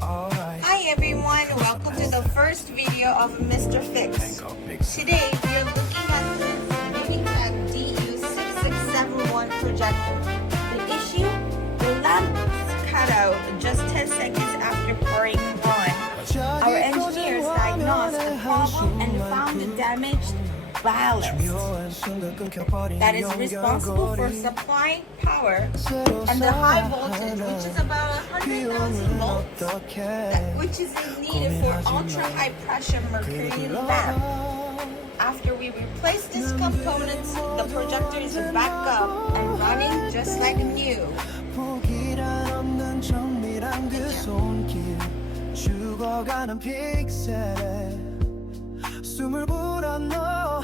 Hi everyone, welcome to the first video of Mr. Fix. Today we are looking at the Vivitek DU6671 Projector. The issue? The lamp cut out just 10 seconds after pouring on. Our engineers diagnosed the problem and found the damaged ballast that is responsible for supplying power and the high voltage, which is about 100,000 volts, which is needed for ultra high pressure mercury lamp. After we replace these components, the projector is back up and running just like new. 죽어가는 픽셀에 숨을 불어 넣어